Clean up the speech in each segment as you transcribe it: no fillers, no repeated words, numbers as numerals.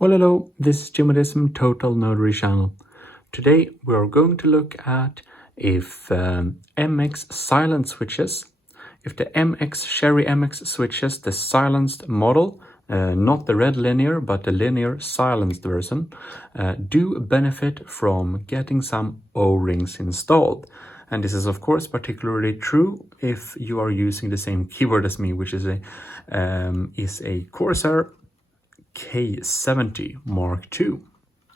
Well, hello, this is Jimadism Total Notary Channel. Today we are going to look at if MX silent switches, if the Sherry MX switches, the silenced model, not the red linear, but the linear silenced version, do benefit from getting some O-rings installed. And this is of course particularly true if you are using the same keyboard as me, which is a Corsair K70 Mark II.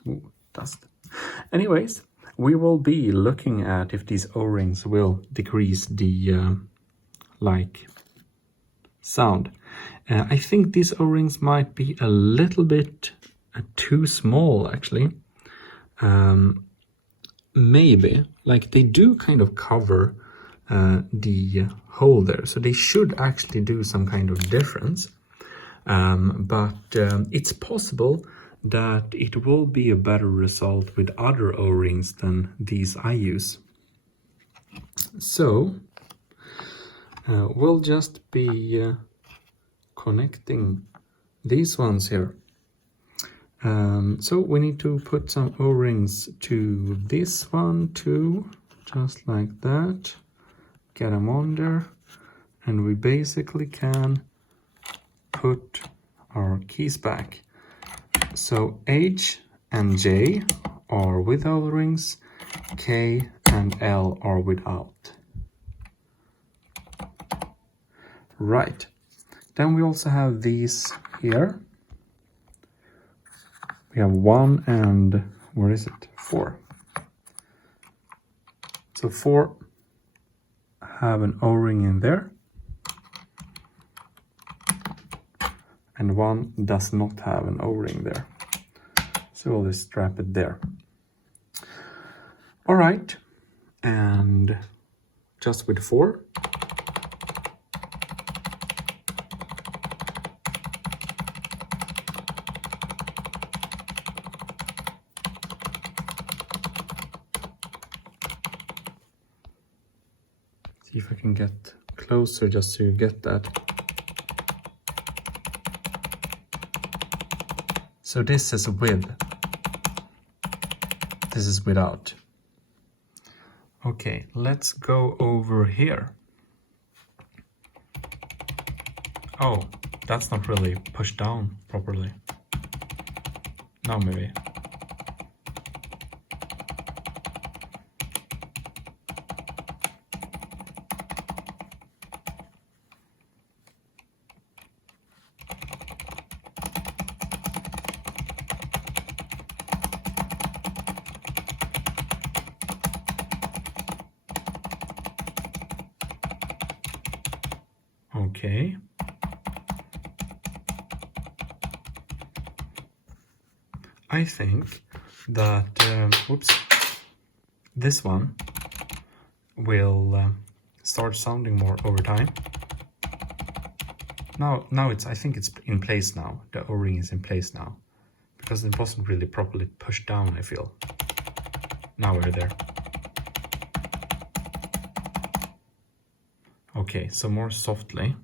Ooh, dust. Anyways, we will be looking at if these O-rings will decrease the sound. I think these O-rings might be a little bit too small, actually. Maybe, like they do kind of cover the hole there, so they should actually do some kind of difference. But it's possible that it will be a better result with other O-rings than these I use. So we'll just be connecting these ones here. So we need to put some O-rings to this one too, just like that. Get them on there, and we basically can put our keys back. So H and J are with O-rings, K and L are without. Right, then we also have these here. We have 1 and, where is it? 4. So 4 have an O-ring in there, and 1 does not have an O-ring there. So we'll just strap it there. All right, and just with 4. See if I can get closer just so you get that. So this is with, this is without. Okay, let's go over here. Oh, that's not really pushed down properly. Now maybe. Okay. I think that this one will start sounding more over time. Now I think it's in place now. The O-ring is in place now, because it wasn't really properly pushed down, I feel. Now we're there. Okay, so more softly.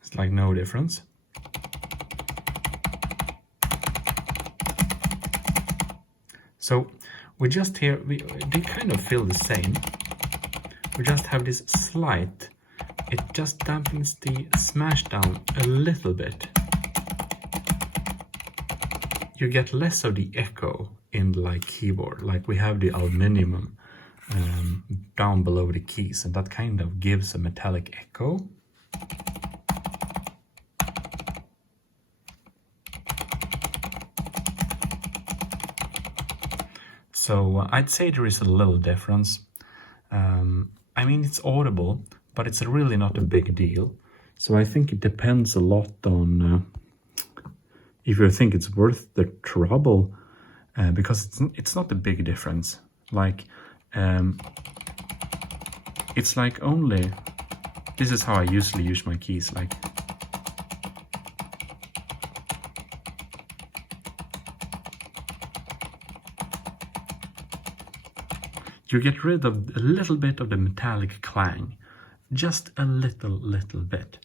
It's like no difference. So we just here, they kind of feel the same. We just have this slight, it just dampens the smash down a little bit. You get less of the echo in the keyboard, like we have the aluminum down below the keys, and that kind of gives a metallic echo. So I'd say there is a little difference. I mean, it's audible, but it's really not a big deal. So I think it depends a lot on if you think it's worth the trouble, because it's not a big difference. Like, it's like only, this is how I usually use my keys, like. you get rid of a little bit of the metallic clang, just a little bit,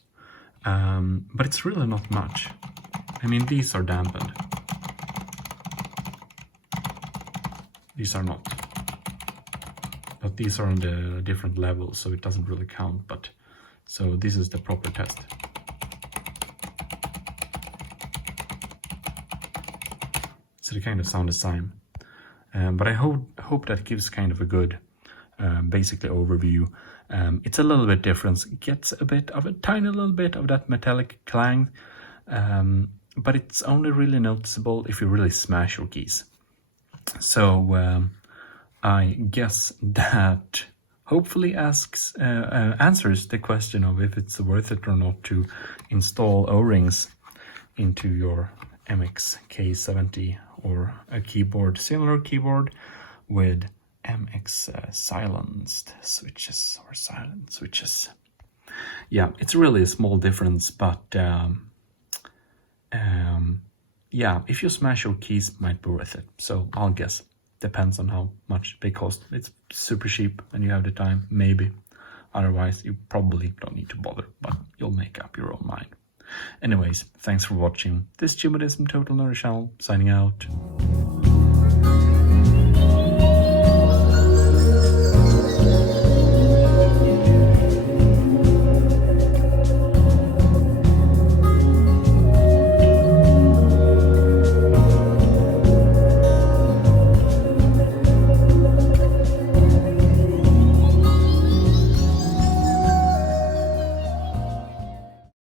but it's really not much. I mean, these are dampened. These are not, but these are on the different levels, so it doesn't really count. But so this is the proper test. So they kind of sound the same, but I hope that gives kind of a good basically overview. It's a little bit different. It gets a bit of a tiny little bit of that metallic clang, but it's only really noticeable if you really smash your keys. So I guess that hopefully answers the question of if it's worth it or not to install O-rings into your MX K70 or a keyboard, similar keyboard with MX silenced switches or silent switches. Yeah, it's really a small difference, but yeah, if you smash your keys, it might be worth it. So I'll guess. Depends on how much they cost. It's super cheap and you have the time, maybe. Otherwise, you probably don't need to bother, but you'll make up your own mind. Anyways, thanks for watching. This is Jim with Total Nerdy Channel, signing out.